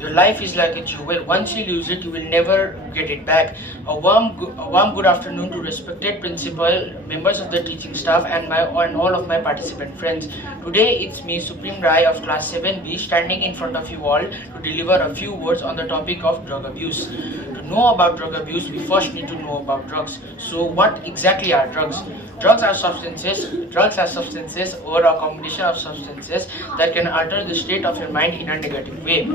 Your life is like a jewel. Once you lose it, you will never get it back. A warm good afternoon to respected principal, members of the teaching staff, and all of my participant friends. Today, it's me, Supreme Rai of Class 7B, standing in front of you all to deliver a few words on the topic of drug abuse. To know about drug abuse, we first need to know about drugs. So, what exactly are drugs? Drugs are substances or a combination of substances that can alter the state of your mind in a negative way.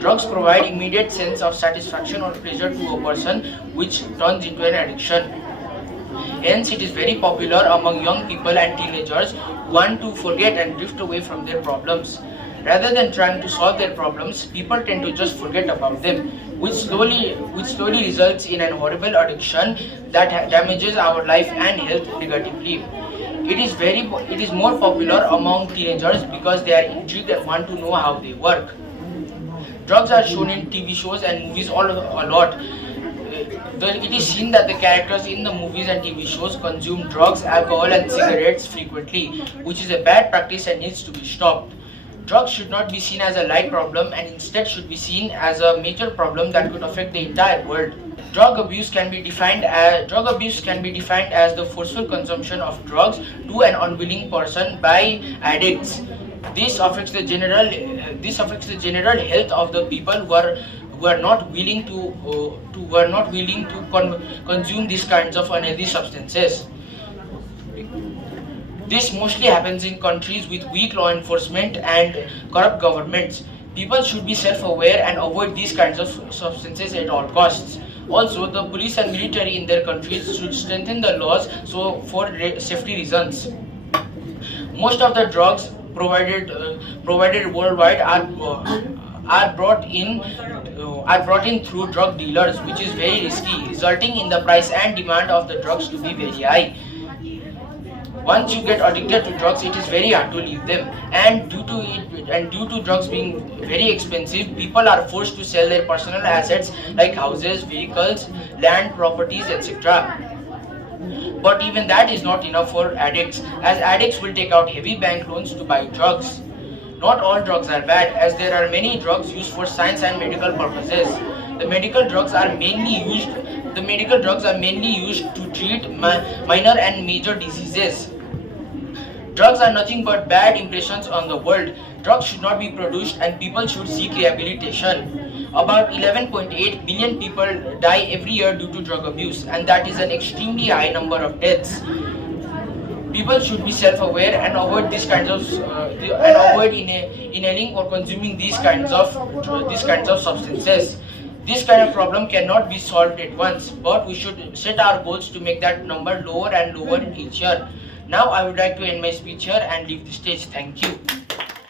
Drugs provide immediate sense of satisfaction or pleasure to a person, which turns into an addiction. Hence, it is very popular among young people and teenagers who want to forget and drift away from their problems. Rather than trying to solve their problems, people tend to just forget about them, which slowly results in an horrible addiction that damages our life and health negatively. It is more popular among teenagers because they are intrigued and want to know how they work. Drugs are shown in TV shows and movies a lot. It is seen that the characters in the movies and TV shows consume drugs, alcohol, and cigarettes frequently, which is a bad practice and needs to be stopped. Drugs should not be seen as a light problem and instead should be seen as a major problem that could affect the entire world. Drug abuse can be defined as the forceful consumption of drugs to an unwilling person by addicts. This affects the general health of the people who are not willing to consume these kinds of unhealthy substances. This mostly happens in countries with weak law enforcement and corrupt governments. People should be self-aware and avoid these kinds of substances at all costs. Also, the police and military in their countries should strengthen the laws for safety reasons. Most of the drugs provided worldwide are brought in through drug dealers, which is very risky, resulting in the price and demand of the drugs to be very high. Once you get addicted to drugs, it is very hard to leave them. And due to drugs being very expensive, people are forced to sell their personal assets like houses, vehicles, land, properties, etc. But even that is not enough for addicts, as addicts will take out heavy bank loans to buy drugs. Not all drugs are bad, as there are many drugs used for science and medical purposes. The medical drugs are mainly used to treat minor and major diseases. Drugs are nothing but bad impressions on the world. Drugs should not be produced and people should seek rehabilitation. About 11.8 billion people die every year due to drug abuse, and that is an extremely high number of deaths. People should be self-aware and avoid inhaling or consuming these kinds of substances. This kind of problem cannot be solved at once, but we should set our goals to make that number lower and lower each year. Now I would like to end my speech here and leave the stage. Thank you.